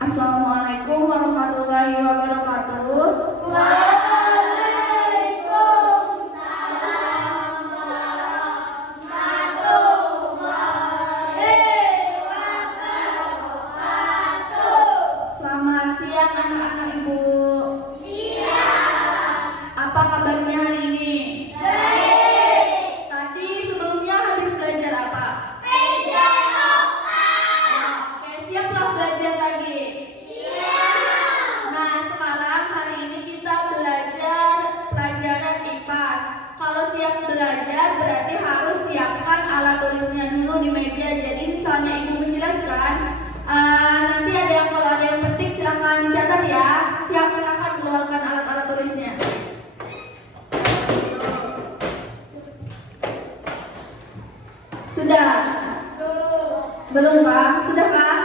Assalamualaikum warahmatullahi wabarakatuh. Waalaikumsalam warahmatullahi wabarakatuh. Selamat siang anak-anak ibu. Siang. Apa kabarnya hari ini? Baik. Tadi sebelumnya habis belajar apa? PJOK. Oke, siaplah belajar lagi. Siang. Nah, sekarang hari ini kita belajar pelajaran IPAS. Kalau siap belajar berarti harus siapkan alat tulisnya dulu di meja. Jadi misalnya ibu menjelaskan, nanti ada yang kalau ada yang penting silahkan dicatat ya. Silahkan keluarkan alat-alat tulisnya. Sudah? Belum kah? Sudah kah?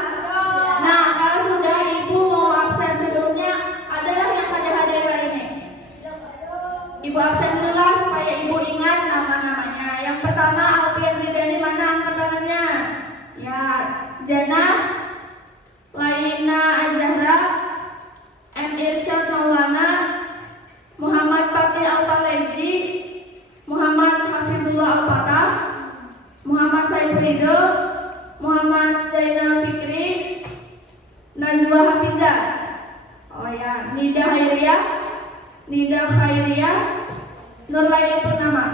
Nah, kalau sudah ibu mau absen sebelumnya adalah yang pada hadir hari ini. Ibu absen dulu lah supaya ibu ingat nama-namanya. Yang pertama Alfian Ridani, mana angkat tangannya? Ya, Jana Laina Azahra, M. Irsyad Maulana, Muhammad Fatih Al-Faleji, Muhammad Hafizullah Al-Fatah, Muhammad Saif Ridho, Muhammad Zainal Fikri, Najwa Hafizah. Oh ya, Nida Khairiyah, Nurlaini Purnama.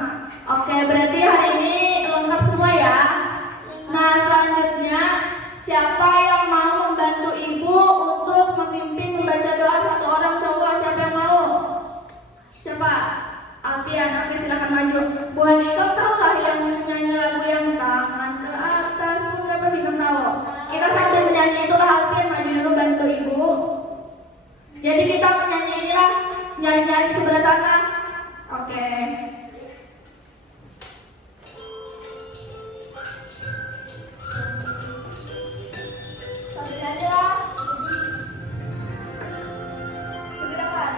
Oke, berarti hari ini lengkap semua ya. Nah, selanjutnya siapa yang mau membantu ibu untuk memimpin membaca doa satu orang cowok? Siapa yang mau? Siapa? Alfian, oke silakan maju. Bu Hanikam tahu lah yang nyanyi lagu yang tangan ke atas, siapa Hanikam tahu? Kita sambil menyanyi itulah Alfian maju dulu bantu ibu. Jadi kita menyanyi inilah nyari-nyari sebelah tanah. Oke. Sambil nyanyi lah. Silakan.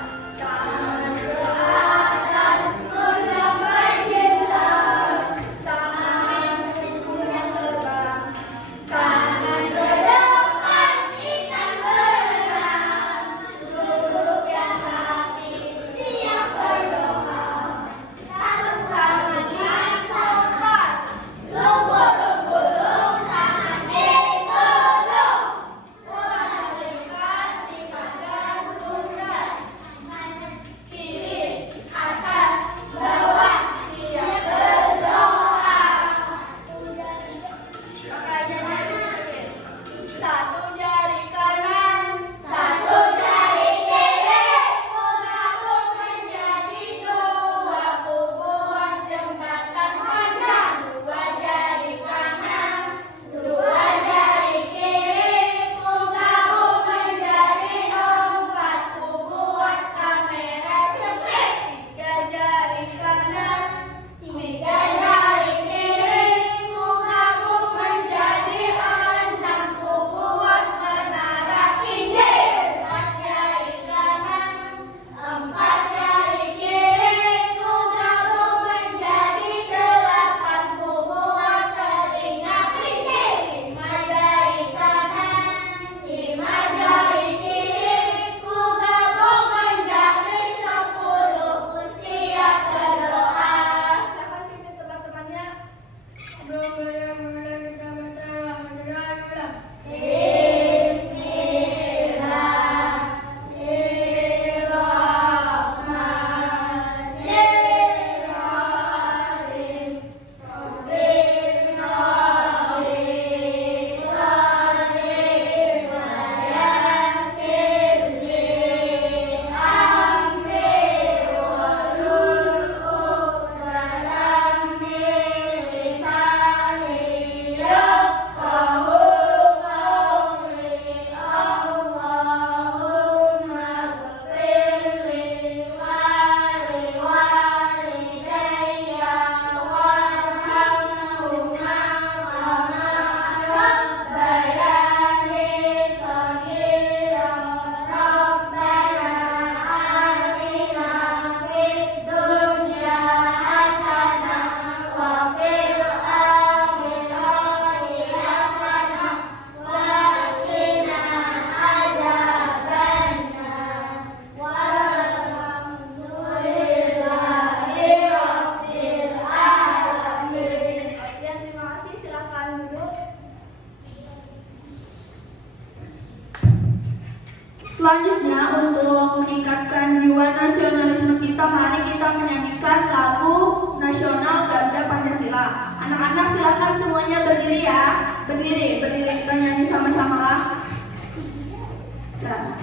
Selanjutnya, untuk meningkatkan jiwa nasionalisme kita, mari kita menyanyikan lagu nasional Garuda Pancasila. Anak-anak silahkan semuanya berdiri ya. Berdiri, kita nyanyi sama-sama lah. Nah.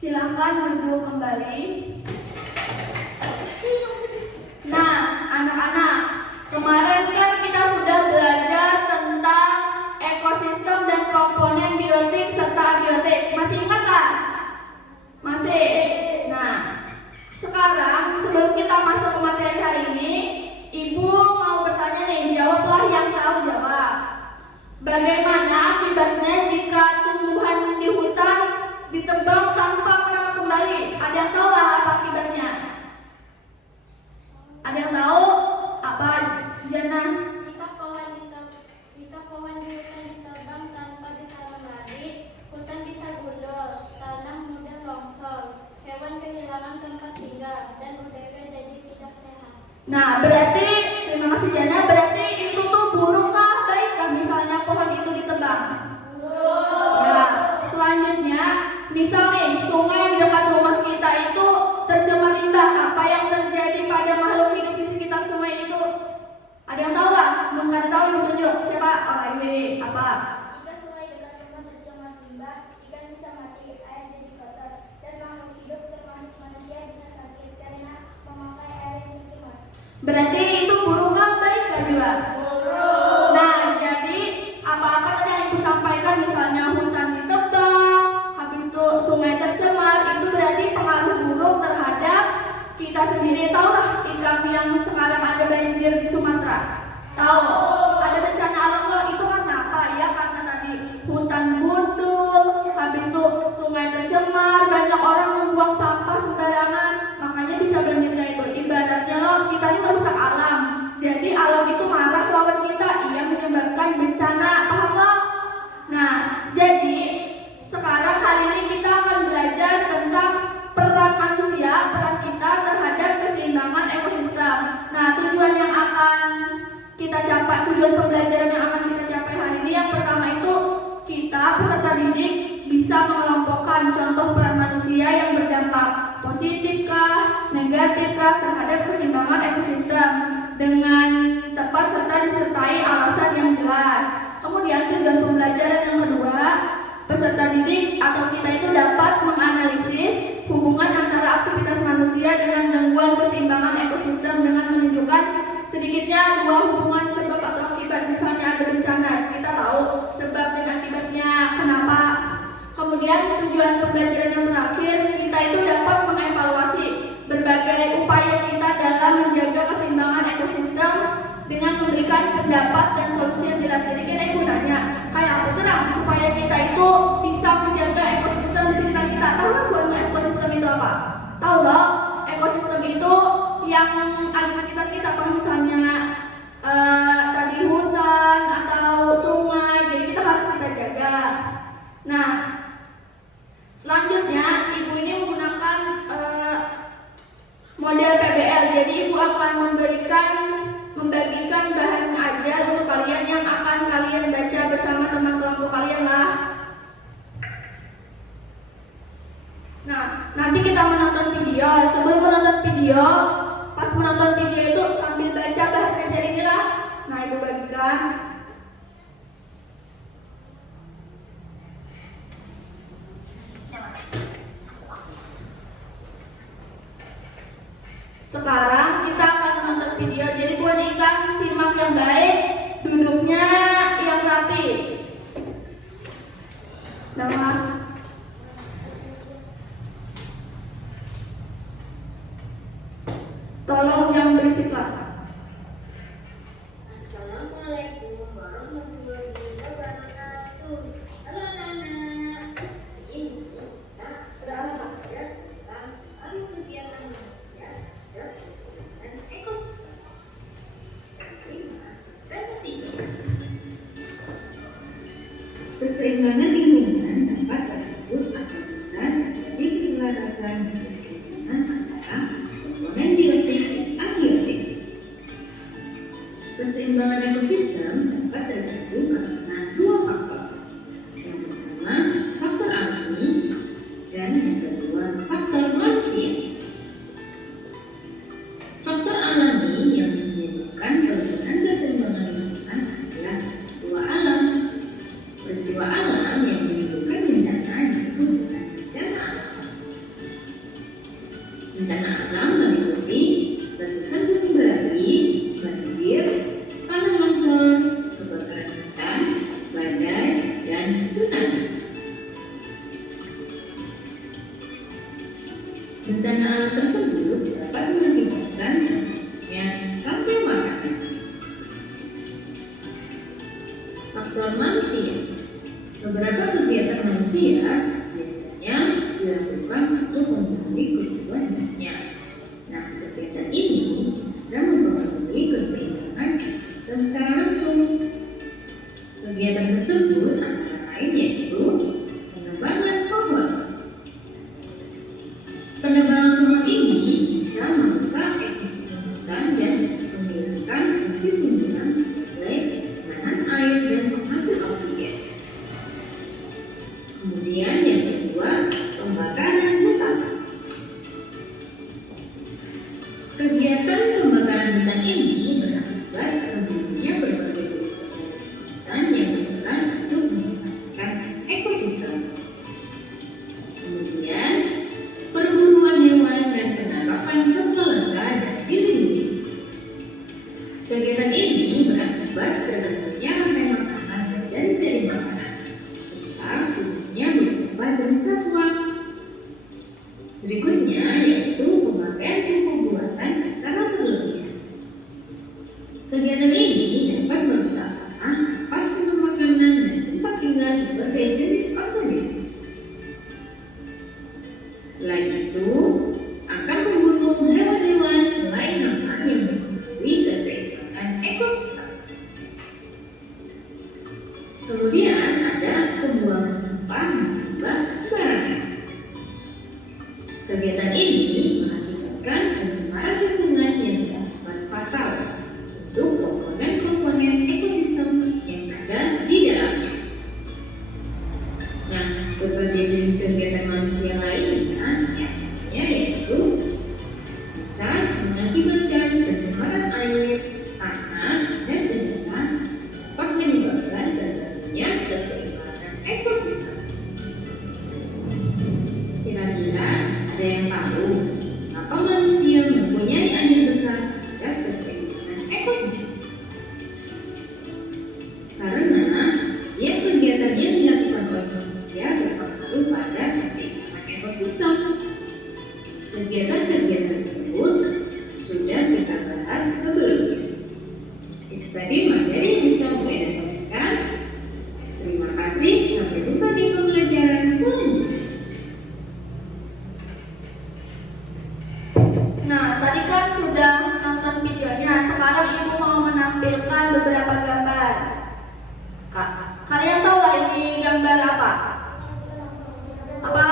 Silakan duduk kembali. Nah, anak-anak, kemarin kan kita sudah belajar tentang ekosistem dan komponen biotik serta abiotik. Masih ingat kan? Masih? Nah, sekarang sebelum kita masuk ke materi hari ini, Ibu mau bertanya nih, jawablah yang tahu jawab. Bagaimana akibatnya jika tumbuhan di hutan ditebang tanpa pernah kembali? Ada yang tahu lah apa akibatnya? Ada yang tahu apa, Jana? Jika pohon di hutan ditebang tanpa ditanam lagi, hutan bisa gundul, tanah mudah longsor, hewan kehilangan tempat tinggal, dan udara jadi tidak sehat. Nah, berarti, terima kasih Jana, berarti itu tuh buruk kah, baik kah misalnya pohon itu ditebang? Nah, selanjutnya, misal nih, sungai di dekat rumah kita itu tercemar limbah. Apa yang terjadi pada makhluk hidup di sekitar sungai itu? Ada yang tahu nggak? Belum ada tahu, Ibu tunjuk. Siapa? Oh, ini apa? Jika sungai dekat rumah tercemar limbah, ikan bisa mati, air jadi kotor, dan makhluk hidup termasuk manusia bisa sakit karena memakai air yang tercemar. Berarti itu buruk kah, baik kah juga? Nah, jadi apa-apa tadi yang Ibu sampaikan, misalnya hutan ditebang, habis itu sungai tercemar, itu berarti pengaruh buruk terhadap kita sendiri. Tahu lah ikan yang sekarang ada banjir di Sumatera? Tahu? Ada bencana alam kok, itu karena apa? Ya karena tadi hutan gundul, habis itu sungai tercemar, banyak orang membuang sampah sembarangan, makanya bisa banjirnya itu. Ibaratnya loh, kita ini merusak alam. Jadi alam itu marah lawan kita, ia menyebabkan bencana, paham loh? Nah, jadi sekarang hari ini kita akan belajar tentang peran manusia, peran kita terhadap keseimbangan ekosistem. Nah, tujuan yang akan kita capai, tujuan pembelajaran yang akan kita capai hari ini, yang pertama itu kita peserta didik bisa mengelompokkan contoh peran manusia yang berdampak positifkah, negatifkah terhadap keseimbangan ekosistem dengan tepat serta disertai alasan yang jelas. Kemudian tujuan pembelajaran yang kedua, peserta didik atau kita itu dapat menganalisis hubungan antara aktivitas manusia dengan gangguan keseimbangan ekosistem dengan menunjukkan sedikitnya dua hubungan sebab atau akibat. Misalnya ada bencana, kita tahu sebab dan akibatnya kenapa. Kemudian tujuan pembelajaran yang terakhir, kita itu dapat mengevaluasi berbagai upaya kita dalam menjaga keseimbangan ekosistem dengan memberikan pendapat dan solusi yang jelas. Jadi kita Ibu nanya, kayak apa terang supaya kita itu bisa menjaga ekosistem di sekitar kita? Tahu nggak buatnya ekosistem itu apa? Tahu loh, ekosistem itu yang ada di sekitar kita, kalau misalnya tadi hutan atau sungai, jadi kita harus kita jaga. Nah, selanjutnya Ibu ini menggunakan model PBL. Jadi Ibu akan membagikan bahan ajar untuk kalian yang akan kalian baca bersama teman kelompok kalian lah. Nah, nanti kita menonton video. Sebelum menonton video, pas menonton video itu sambil baca bahan ajar inilah. Nah, Ibu bagikan. Sekarang kita akan menonton video. Jadi boneka simak yang baik, duduknya yang rapi. Nama tolong yang berisik lah. Assalamualaikum warahmatullahi wabarakatuh. Halo anak-anak. Ini kita belajar tentang alur kegiatan manusia dan kesehatan ekosistem. Dan ketiga, keseimbangan lingkungan dapat terukur apabila terjadi keselarasan dan keseimbangan antara komponen biotik dan abiotik. Keseimbangan ekosistem dapat terbentuk karena dua faktor. Yang pertama, faktor alami, dan yang kedua, faktor manusia. Faktor alami yang menyebabkan perubahan keseimbangan lingkungan adalah peristiwa alam. Peristiwa alam yang menimbulkan bencana disebut dengan bencana alam. Bencana alam meliputi letusan gunung berapi, banjir, tanah longsor, kebakaran hutan, badai, dan tsunami. Bencana alam tersebut dapat mengakibatkan terputusnya rantai makanan. Faktor manusia. Beberapa kegiatan manusia biasanya dilakukan untuk memenuhi kebutuhan hidupnya. Nah, kegiatan ini bisa mempengaruhi keseimbangan ekosistem secara langsung. Kegiatan tersebut antara lain yaitu penebangan pohon. Penebangan pohon ini bisa merusak ekosistem hutan dan menghilangkan fungsi tumbuhan sebagai penahan air dan penghasil oksigen. Kemudian yang kedua, pembakaran hutan. Kegiatan pembakaran hutan ini berakibat terbentuknya berbagai jenis potensi hutan yang berperan untuk memperhatikan ekosistem. Kemudian, perburuan hewan dan penangkapan satwa langka dan dilindungi. Kegiatan ini berakibat terbentuknya rantai makanan dan jaring-jaring makanan, serta tumbuhnya beberapa jenis satwa. Berikutnya yaitu pemakaian pupuk buatan secara berlebihan. Kegiatan ini dapat merusak tanah, tempat sumber makanan, dan tempat tinggal berbagai jenis organisme. Selain itu, akan membunuh hewan-hewan selain hama yang mempengaruhi keseimbangan ekosistem. Kemudian ada pembuangan sampah menambah sembarangan. Kegiatan ini mengakibatkan pencemaran lingkungan yang dapat fatal untuk komponen-komponen ekosistem yang ada di dalamnya. Nah, berbagai jenis kegiatan manusia lainnya yaitu bisa mengakibatkan pencemaran air, tanah, dan udara, dapat menyebabkan terjadinya keseimbangan ekosistem. Kira-kira ada yang tahu apa manusia mempunyai andil besar terhadap keseimbangan ekosistem? Karena setiap kegiatan yang dilakukan oleh manusia berpengaruh pada keseimbangan ekosistem. Kegiatan-kegiatan tersebut sudah kita bahas sebelumnya. Itu tadi materi yang bisa Ibu sampaikan. Terima kasih, sampai jumpa di pembelajaran selanjutnya. Nah, tadi kan sudah nonton videonya. Sekarang Ibu mau menampilkan beberapa gambar. Kalian tahu lah ini gambar apa? Apa?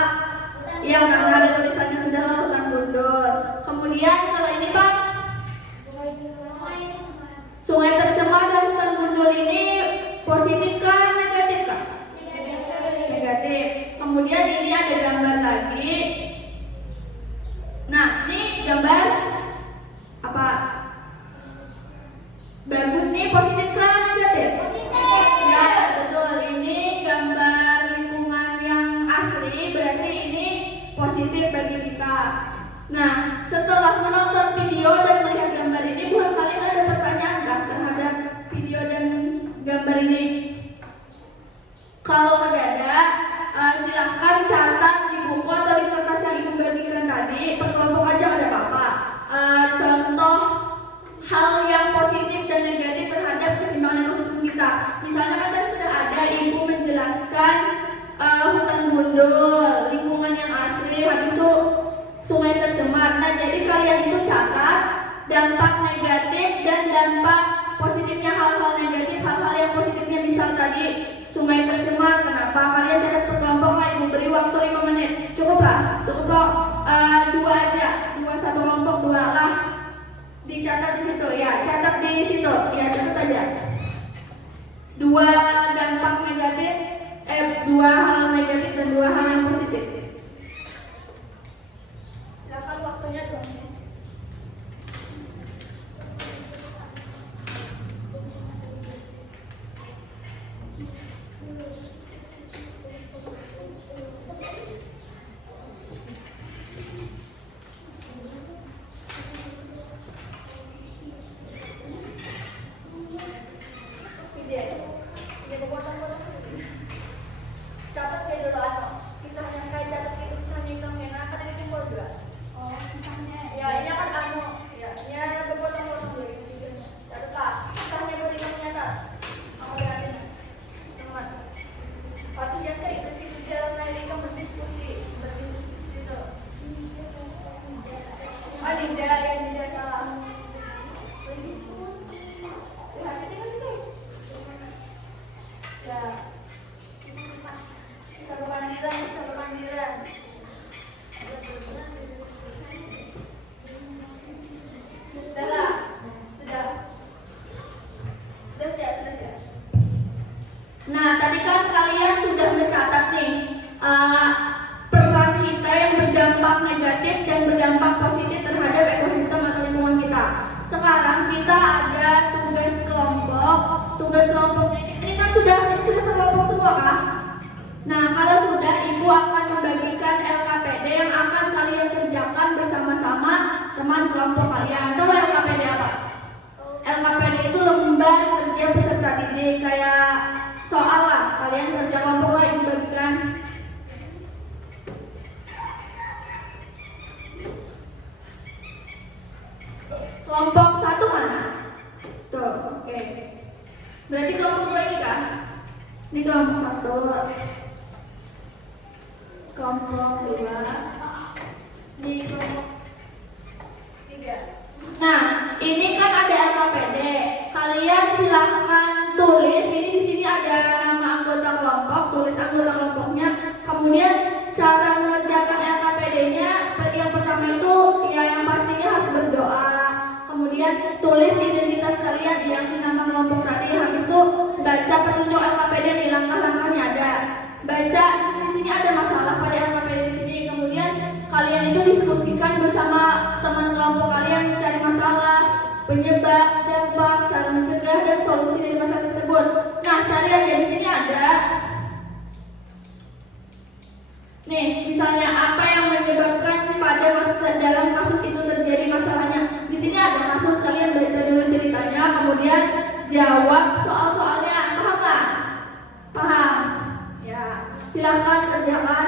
Iya, karena ada tulisannya sudah hutan gundul. Kemudian kalau ini Pak, sungai tercemar dan hutan gundul ini positif kah, negatif kah? Negatif. Kemudian ini ada gambar lagi. Nah, ini gambar apa? Bagus nih, positif kah, negatif? Ya, betul. Ini gambar lingkungan yang asri, berarti ini positif bagi kita. Nah, setelah menonton video gambar ini. Kalau nggak ada, silahkan catat di buku atau di kertas yang ibu bagikan tadi. Per kelompok aja nggak ada apa-apa. Contoh hal yang positif dan negatif terhadap keseimbangan ekosistem kita. Misalnya kan tadi sudah ada ibu menjelaskan hutan gundul, lingkungan yang asri, habis itu sungai tercemar. Nah, jadi kalian itu catat dampak negatif dan dampak positifnya, hal-hal negatif, hal-hal yang positifnya. Misal tadi sungai tercemar, kenapa? Kalian catat per kelompok lah, ibu beri waktu 5 menit. Cukup lah, cukup kok. 2 aja, 2 satu kelompok 2 lah. Dicatat di situ, ya, catat di situ, ya, catat aja. 2 dampak negatif, 2 hal negatif dan 2 hal yang positif. Silakan waktunya 2 menit. Catat ya dulu kisahnya kayak catat itu kisahnya itu Mena kan ada simbol juga. Oh, kisahnya. Ya ini akan ya ini ada berpotong-potong dulu videonya. Catat lah kisahnya berikan nyata. Kamu lihatin teman. Pasti yang kayak itu sih jalan naik itu berdiskusi itu. Tidak yang tidak salah. Berdiskusi. Lihat ini kan itu. Ya. Bisa berpandiran. Sudah. Nah, tadi kan kalian sudah mencatat nih peran kita yang berdampak negatif dan berdampak positif terhadap ekosistem atau lingkungan kita. Sekarang kita ada tugas kelompok. Tugas kelompoknya ini kan sudah sekelompok semua kan? Nah, kalau sudah, ibu akan membagikan LKPD yang akan kalian kerjakan bersama-sama teman kelompok kalian. Tahu LKPD apa? LKPD itu lembar kerja peserta didik, kayak soal lah. Kalian kerja kelompok lah, ibu bagikan. Kelompok 1 mana? Tuh, oke. Berarti kelompok 2 ini kan? Ini kelompok 1. Kelompok 2 di kelompok 3. Nah, ini kan ada LKPD. Kalian silahkan tulis. Ini di sini ada nama anggota kelompok. Tulis anggota kelompoknya. Kemudian cara mengerjakan LKPD-nya yang pertama itu ya yang pastinya harus berdoa. Kemudian tulis identitas kalian yang nama kelompok tadi. Habis itu baca petunjuk LKPD nih, langkah-langkahnya ada. Baca di sini ada masalah pada LKPD di sini. Kemudian kalian itu diskusikan bersama teman kelompok kalian, mencari masalah, penyebab, dampak, cara mencegah dan solusi dari masalah tersebut. Nah, cari aja di sini ada. Nih, misalnya apa yang menyebabkan pada dalam kasus itu terjadi masalahnya. Di sini ada kasus, kalian baca dulu ceritanya, kemudian jawab soal-soalnya. Paham nggak? Paham? Ya, silahkan kerjakan.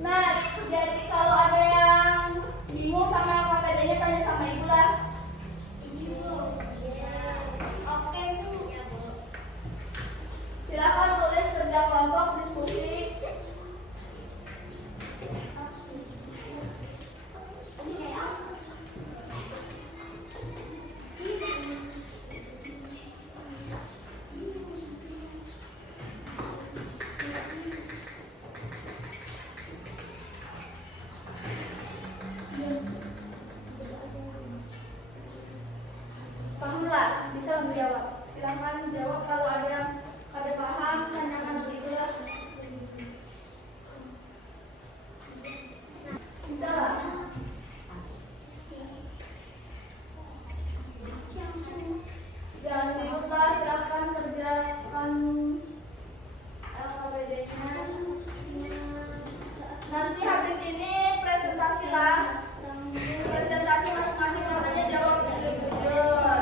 Nah, jadi kalau ada yang bingung sama LKPD-nya, tanya sama ibu lah. Ibu. Ya. Oke, Bu. Ya, Bu. Silahkan tulis kerja kelompok, diskusi. Pahamlah, bisa menjawab. Silahkan jawab kalau ada yang kada paham, tanyakan begitu lah. Bisa lah. Jangan ribut lah, silahkan kerjakan LKPD-nya. Nanti habis ini presentasi lah. Presentasi masing-masing makanya jawab jujur.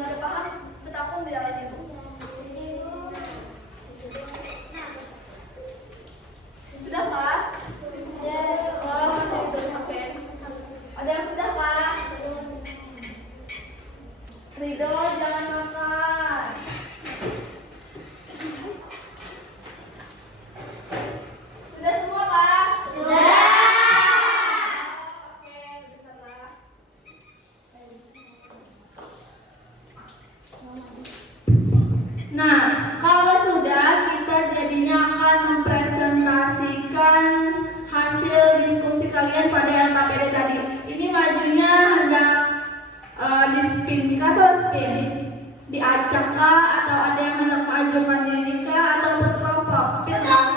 Nggak ada paham, aku bilang aja. Sudah Pak? Oh, masih oke. Ada yang sudah Pak? Ridho, jangan makan. Sudah semua Pak? Sudah. Oke, bentarlah. Nah, kalau sudah, kita jadinya akan mempresentasikan hasil diskusi kalian pada LKPD tadi. Ini majunya hendak di spin kah atau spin? Diacak kah atau ada yang hendak mengajukan diri kah atau berkelompok? Spin kah?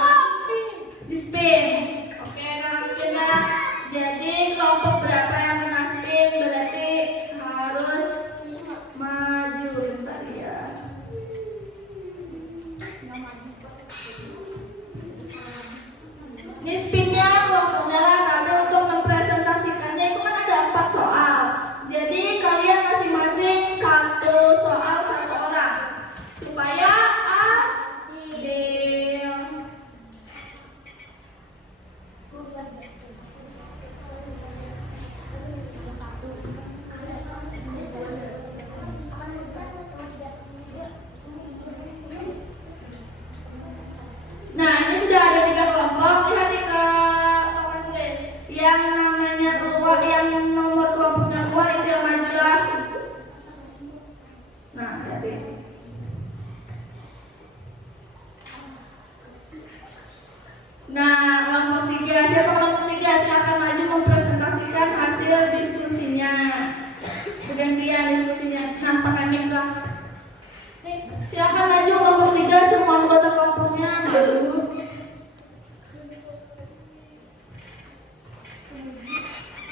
Di spin. Oke, karena spin lah. Jadi kelompok berapa yang kena spin berarti harus maju. Bentar ya. Ini spinnya kelompoknya lah, tapi untuk mempresentasikannya itu kan ada 4 soal. Jadi kalian masing-masing 1 soal 1 orang supaya adil. Nah, ini sudah ada 3 kelompok. Lihat di kawan guys. Yang namanya keluar, yang nomor kelompoknya keluar itu yang majulah. Nah, lihat ini. Nah, kelompok 3. Siapa kelompok 3? Silakan maju mempresentasikan hasil diskusinya. Bergantian diskusinya. Nah, pakai mic lah. Nih, silakan maju kelompok 3, semua anggota kelompoknya maju.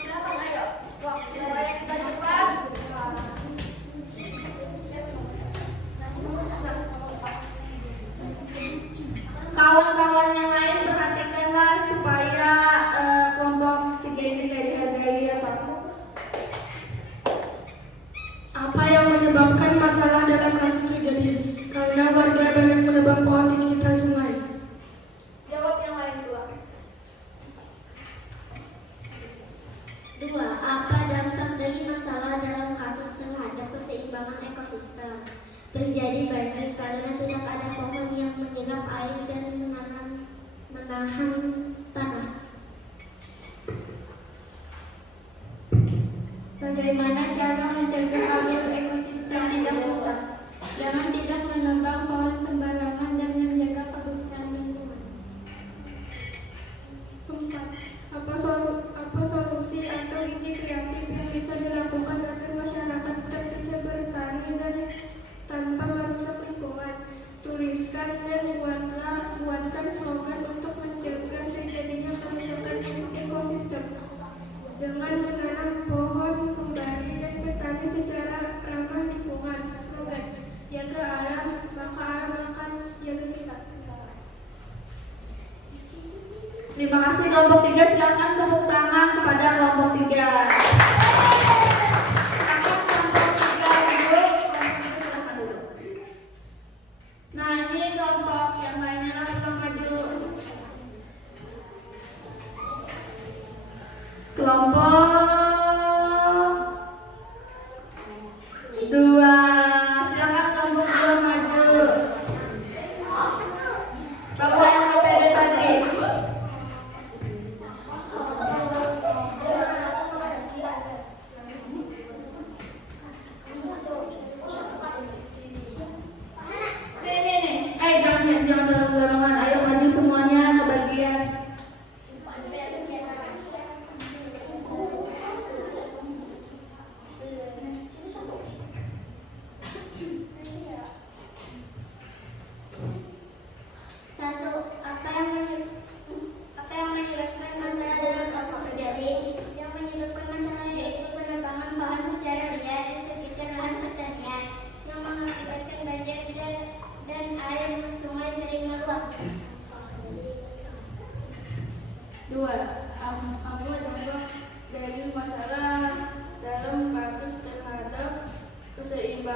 Silakan ayo. Waktu kita cepat. Kawan-kawan yang lain perhatikanlah supaya kelompok 3 ini tidak dihargai ya Pak. Apa yang menyebabkan masalah dalam kasus terjadi? Karena warga banyak menebang pohon di sekitar sungai. Jawab yang lain dua. 2. Apa dampak dari masalah dalam kasus terhadap keseimbangan ekosistem? Terjadi banjir karena tidak ada pohon yang menyerap air dan menahan tanah. Bagaimana cara mencegah agar ekosistem tidak rusak? Jangan tidak menebang pohon sembarangan dan menjaga kebersihan lingkungan. 4. Apa solusi atau ide kreatif yang bisa dilakukan agar masyarakat tetap bisa bertani dan tanpa merusak lingkungan? Tuliskan dan buatkan slogan untuk mencegah terjadinya kerusakan ekosistem dengan menanam pohon kembali dan bertani secara ramah lingkungan. Slogan: jaga alam, maka alam akan jaga kita. Terima kasih kelompok 3, silakan tepuk tangan kepada kelompok 3.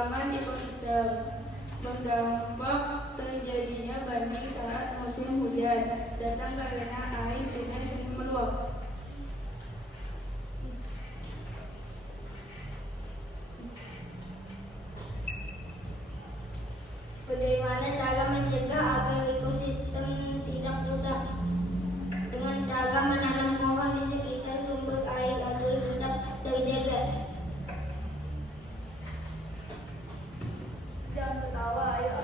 halaman ekosistem. Berdampak terjadinya banjir saat musim hujan datang karena air sungai sering meluap. Bagaimana cara mencegah agar ekosistem tidak rusak? Dengan cara menanam pohon di sekitar sumber air agar tetap terjaga. Jangan ketawa, ayo.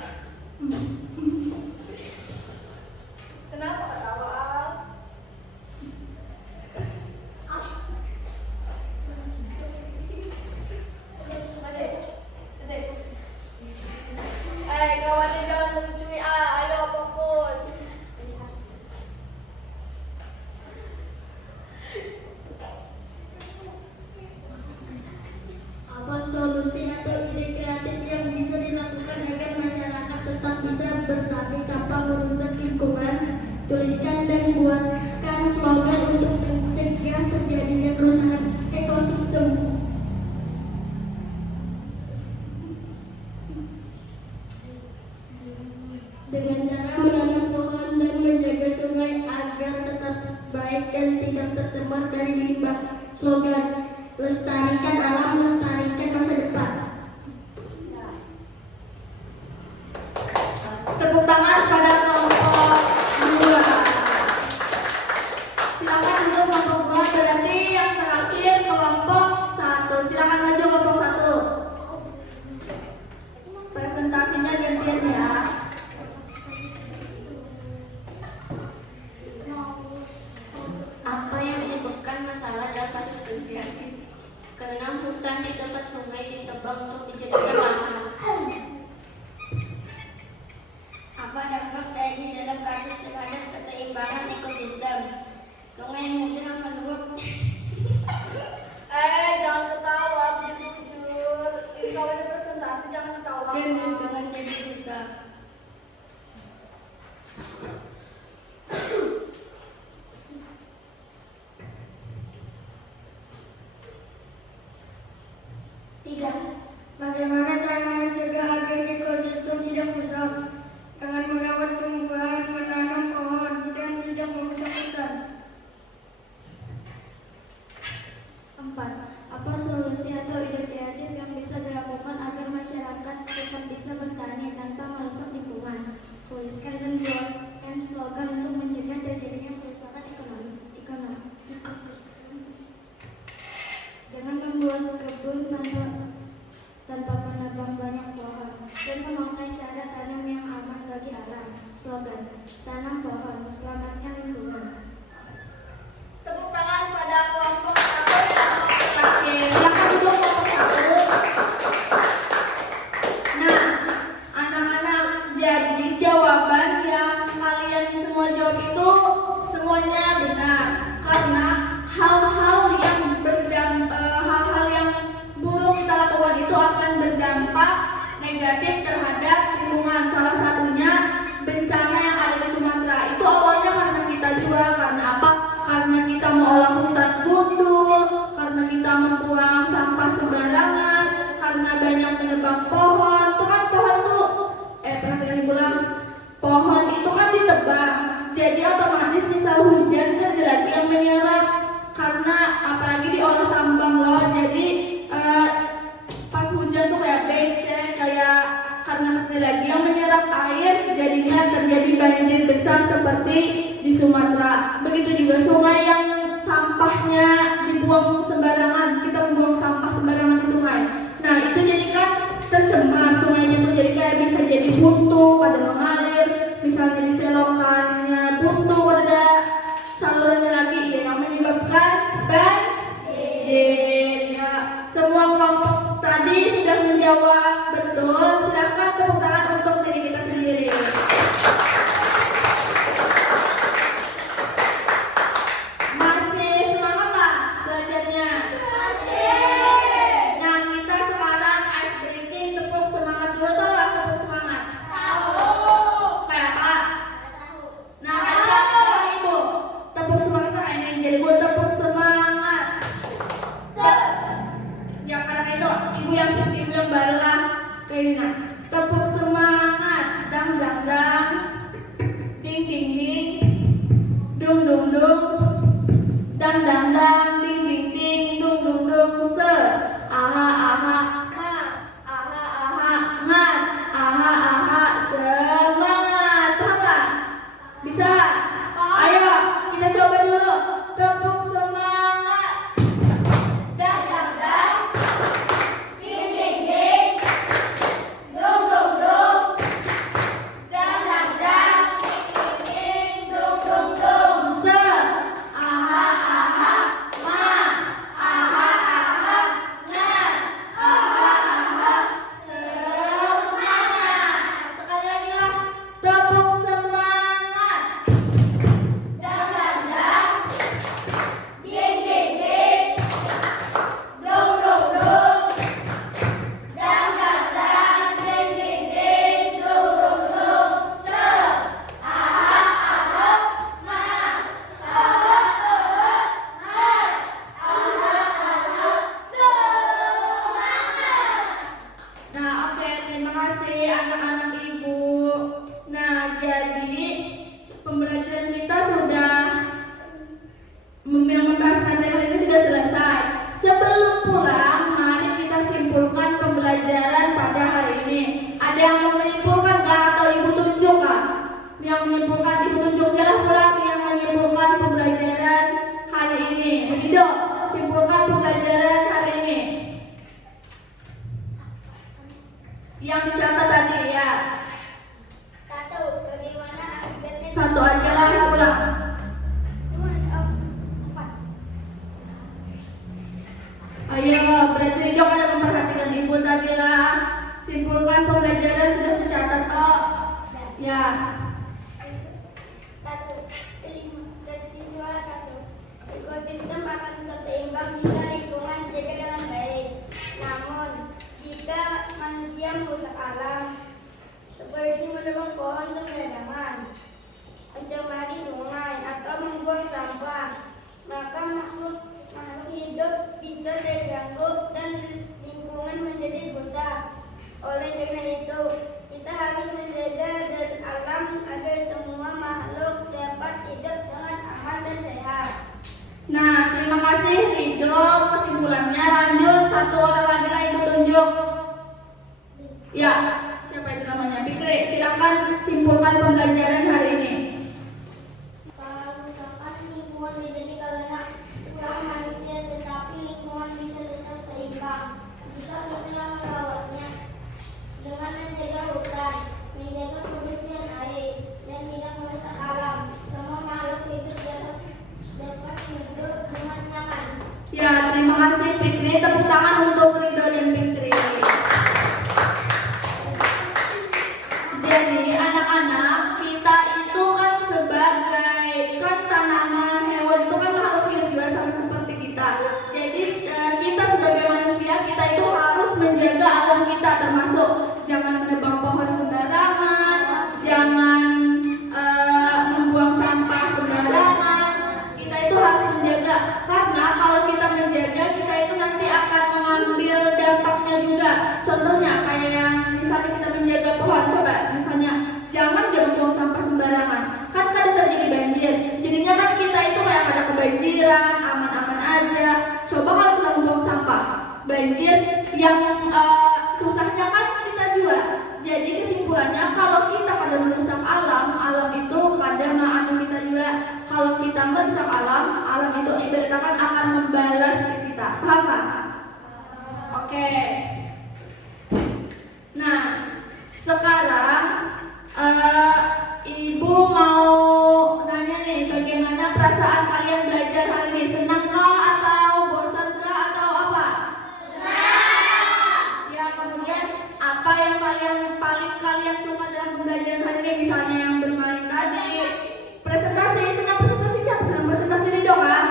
Kenapa ketawa? Kawannya jangan melucui, ayo fokus. Apa solusi atau ide kreatif yang bisa dilakukan agar masyarakat tetap bisa bertani tanpa merusak lingkungan? Tuliskan dan buatkan slogan untuk mencegah terjadinya kerusakan ekosistem. Dengan cara menanam pohon dan menjaga sungai agar tetap baik dan tidak tercemar dari limbah. Slogan: lestarikan alam, lestarikan masa depan. Tepuk tangan pada kelompok 2. Silakan duduk kelompok 2, berarti yang terakhir kelompok 1. Silakan maju kelompok 1. Presentasinya gantian ya. Apa yang menyebabkan masalah dalam kasus terjadi? Karena hutan di dekat sungai ditebang untuk dijadikan lahan. Apa dampak terjadi dalam kasus terhadap keseimbangan ekosistem? Sungai mudah meluap. Jangan ketawa, jujur. Kalau ada presentasi jangan ketawa. Dan lingkungan jadi rusak. Bagaimana cara mencegah agar ekosistem tidak rusak? Dengan merawat tumbuhan, menanam pohon, dan tidak merusak hutan. 4. Apa solusi atau ide kreatif yang bisa dilakukan agar masyarakat tetap bisa bertani tanpa merusak lingkungan? Tuliskan dan buatkan slogan untuk mencegah terjadinya kerusakan ekonomi ekosistem. Jangan membuat kebun tanpa menebang banyak pohon dan memakai cara tanam yang aman bagi alam. Slogan: tanam pohon, selamatkan lingkungan. Tepuk tangan pada kelompok 1 dan kelompok terakhir. Silakan duduk kelompok 1. Nah, anak-anak, jadi jawaban yang kalian semua jawab itu semuanya benar, karena hal-hal yang buruk kita lakukan itu akan berdampak negatif terhadap lingkungan. Salah satunya bencana yang ada di Sumatera. Itu awalnya karena kita juga. Karena apa? Karena kita mengolah hutan gundul, karena kita membuang sampah sembarangan, karena banyak menebang pohon. Tuh kan pohon tuh, perhatikan diulang, pohon itu kan ditebang. Jadi otomatis misal hujan kan berarti yang menyerap. Karena apalagi diolah tambang loh. Jadi pas hujan tuh kayak becek, kayak karena lagi yang menyerap air, jadinya terjadi banjir besar seperti di Sumatera. Begitu juga sungai yang sampahnya dibuang sembarangan, kita membuang sampah sembarangan di sungai. Nah itu jadi kan tercemar sungainya tuh, jadi kayak bisa jadi buntu pada mengalir, misalnya di selokannya buntu pada salurannya lagi, yang menyebabkan banjir. Ya, semua kelompok tadi sudah menjawab betul. Silakan tepuk tangan untuk diri kita sendiri. Masih semangat lah belajarnya? Nah, kita sekarang ice breaking. Tepuk semangat dulu, tau gak tepuk semangat? Kayak apa? Nah, kayak ibu. Tepuk semangat kayak ini. Jadi buat tepuk semangat. Ya karena itu ibu yang baru lah. Kayak tepuk semangat, dang dang dang, ding ding ding, dung dung dung, dang dang dang, ding ding ding, dung dung dung, se, aha aha, ma, aha aha, mat, aha aha, semangat, paham nggak? Bisa? Ayo kita coba dulu, tepuk semangat, dang dang dang, ding ding ding, dung dung dung, dang dang dang, ding ding ding, dung dung dung, se, aha aha, ma, aha aha, ngat, aha aha, semangat. Sekali lagi lah, tepuk semangat, dang dang dang, ding ding ding, dung dung dung, dang dang dang, ding ding ding, dung dung dung, se, aha aha, ma, aha aha, ngat, aha aha, semangat. Nah, oke, terima kasih anak-anak ibu. Nah, jadi pembelajaran kita sudah membahas materi ini sudah selesai. Sebelum pulang, mari kita simpulkan pembelajaran pada hari ini. Ada yang mau menyimpulkan kah atau ibu tunjuk kah? Yang menyimpulkan ibu tunjuk jalan pulang yang menyimpulkan pembelajaran hari ini. Ridho, simpulkan pembelajaran hari ini. Yang dicatat tadi ya. Satu, bagaimana akibatnya? Satu aja lah pulang. Ayo, berarti Ridho ada memperhatikan ibu tadi lah. Simpulkan pembelajaran sudah mencatat kok. Ya. Satu, siswa satu. Ekosistem akan tetap seimbang jika lingkungan dijaga dengan baik. Namun, jika manusia merusak alam, seperti menebang pohon sembarangan, mencemari sungai atau membuang sampah, maka makhluk hidup bisa terganggu dan lingkungan menjadi rusak. Oleh karena itu, kita harus menjaga alam agar semua makhluk dapat hidup dengan aman dan sehat. Nah, terima kasih Ridho. Kesimpulannya lanjut, satu orang lagi lah ibu tunjuk. Ya, siapa itu namanya? Fikri, silakan simpulkan pembelajaran hari ini. Kerusakan lingkungan terjadi karena ulah manusia, tetapi lingkungan bisa tetap seimbang jika kita merawatnya dengan menjaga hutan, menjaga kebersihan air, dan tidak merusak alam. Semua makhluk hidup dapat hidup dengan nyaman. Ya, terima kasih Fikri. Tepuk tangan untuk Ridho dan Fikri. Jadi anak-anak, kita itu kan sebagai kan tanaman, hewan itu kan makhluk hidup juga sama seperti kita. Jadi kita sebagai manusia, kita itu harus menjaga alam kita, termasuk jangan menebang pohon sembarangan, jangan membuang sampah sembarangan. Kita itu harus menjaga, karena kalau kita menjaga, kita itu nanti akan mengambil dampaknya juga. Contohnya kayak yang misalnya kita menjaga pohon, coba misalnya jangan buang sampah sembarangan, kan kadang terjadi banjir. Jadinya kan kita itu kayak pada kebanjiran, aman-aman aja. Coba kalau kita membuang sampah, banjir yang susahnya kan kita juga. Jadi kesimpulannya, kalau kita pada merusak alam, alam itu pada menganu kita juga. Kalau kita merusak alam, alam itu ibaratkan akan membalas ke kita. Paham nggak? Oke. Nah, sekarang ibu mau nanya nih, bagaimana perasaan kalian belajar hari ini? Senang kah atau bosan kah atau apa? Senang. Ya, kemudian apa yang paling suka dalam pembelajaran hari ini? Misalnya yang bermain tadi, presentasi. Senang presentasi, siapa senang presentasi Ridho kan?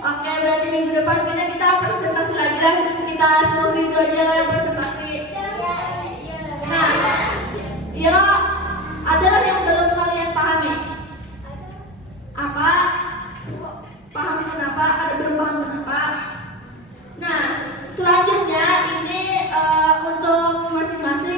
Oke, berarti minggu depan kita presentasi lagi lah. Kita suruh Ridho aja lah yang presentasi. Nah, ya, adalah yang belum kalian pahami. Apa? Pahami kenapa? Ada belum paham kenapa? Nah, selanjutnya ini untuk masing-masing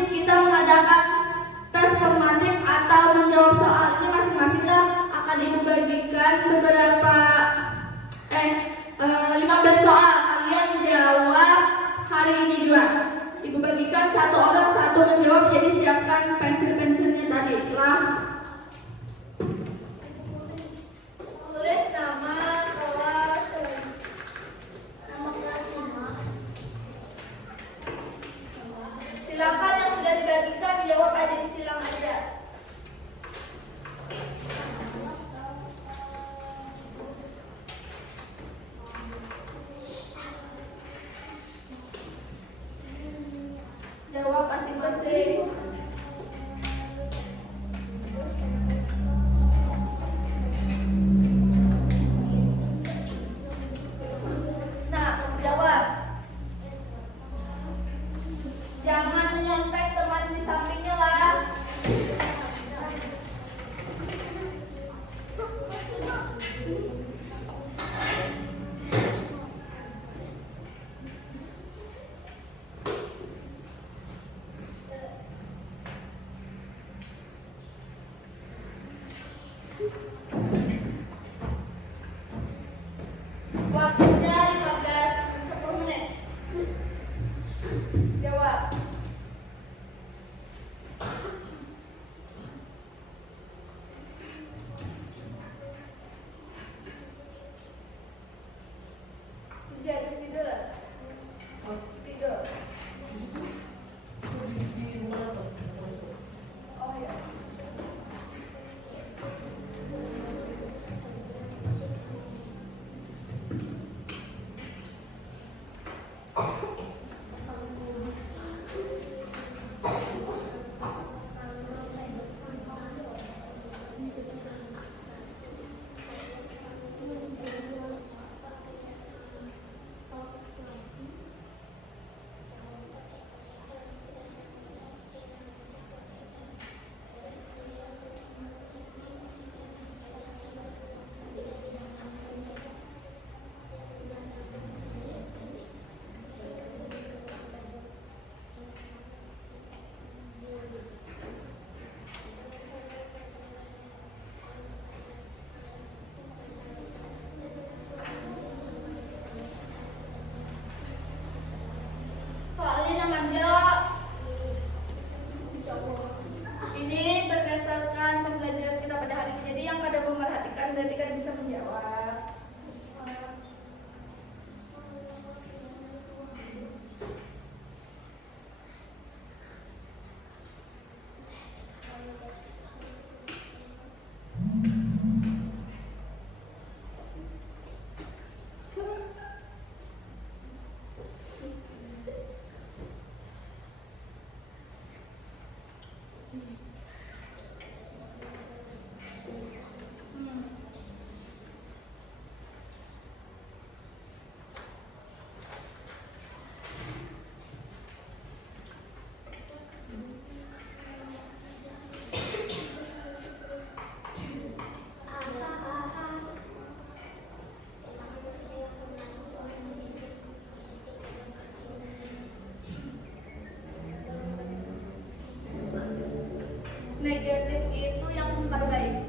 negatif itu yang terbaik.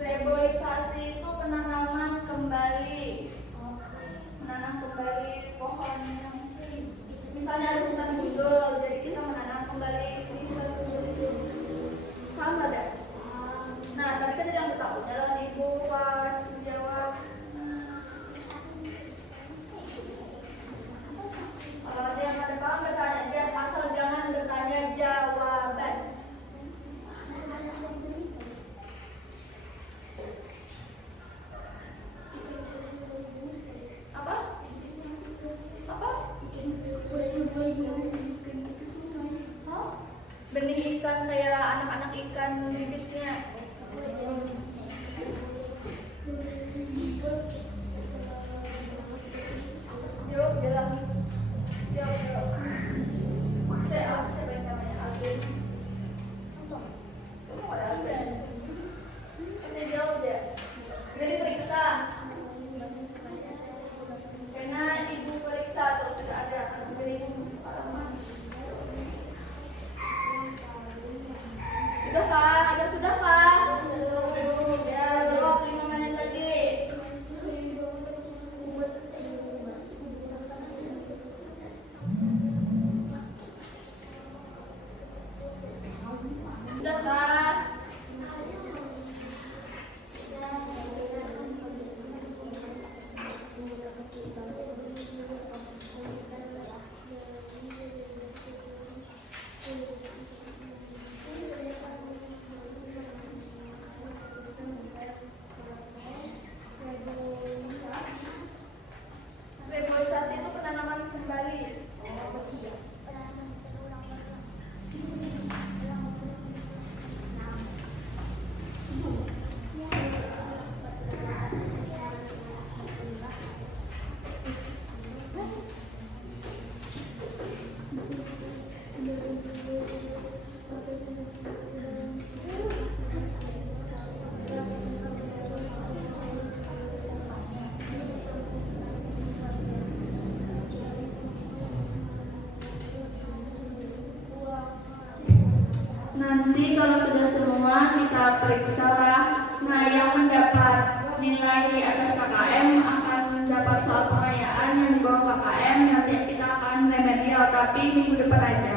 Reboisasi itu penanaman kembali, menanam kembali pohon yang misalnya ada hutan gundul, jadi kita menanam kembali di hutan gundul itu. Paham nggak, Dek? Nah, tadi kan yang bertanya adalah Ibu pas menjawab. Kalau ada yang ada paham bertanya, dia asal jangan bertanya jawaban. Apa? Apa? Hah? Benih ikan kayak anak-anak ikan bibitnya. Jawab dia lagi. Jawab. Saya pengen namanya Alvin. Kamu ada Alvin? Saya jawab dia. Jadi periksa. Karena ibu periksa atau sudah ada anak beli halaman. Sudah Pak? Ada sudah Pak? Ya, jawab 5 menit lagi. Sudah Pak? Reboisasi itu penanaman kembali. Nanti kalau sudah semua kita periksa lah. Nah, yang mendapat nilai di atas KKM akan dapat soal pengayaan, yang di bawah KKM nanti kita akan remedial, tapi minggu depan aja.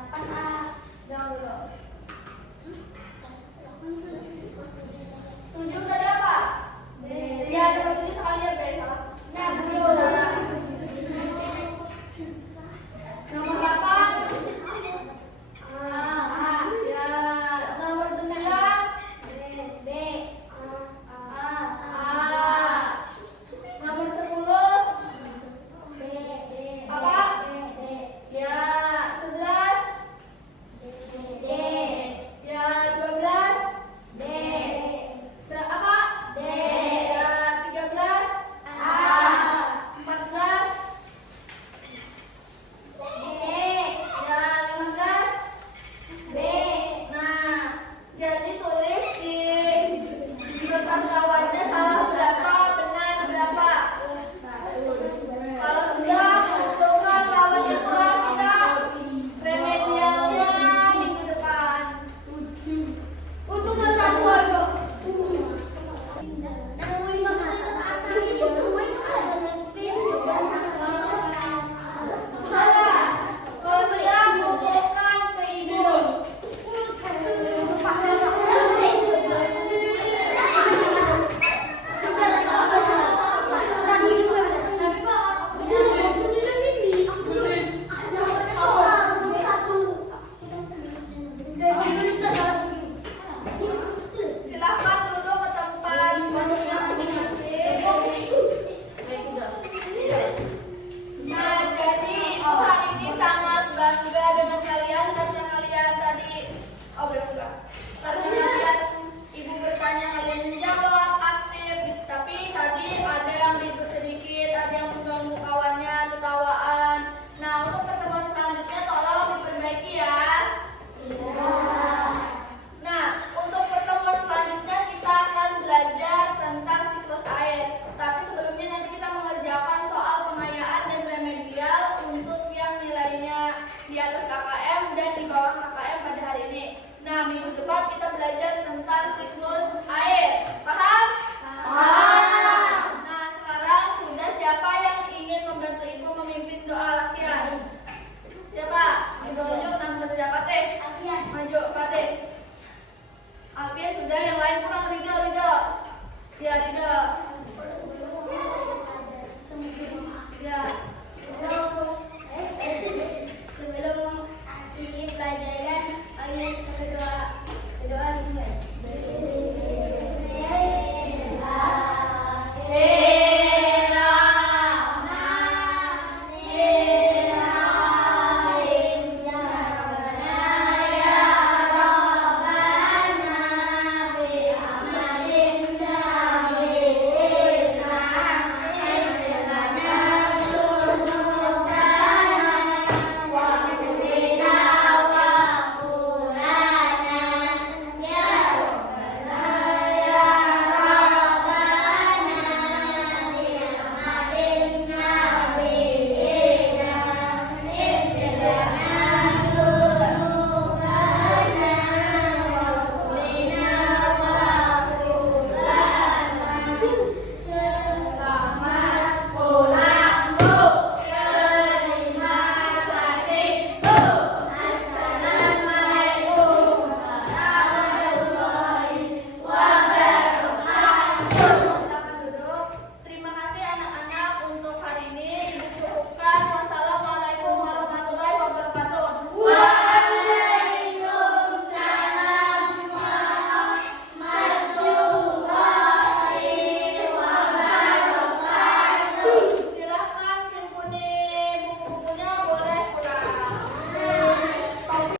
Kapan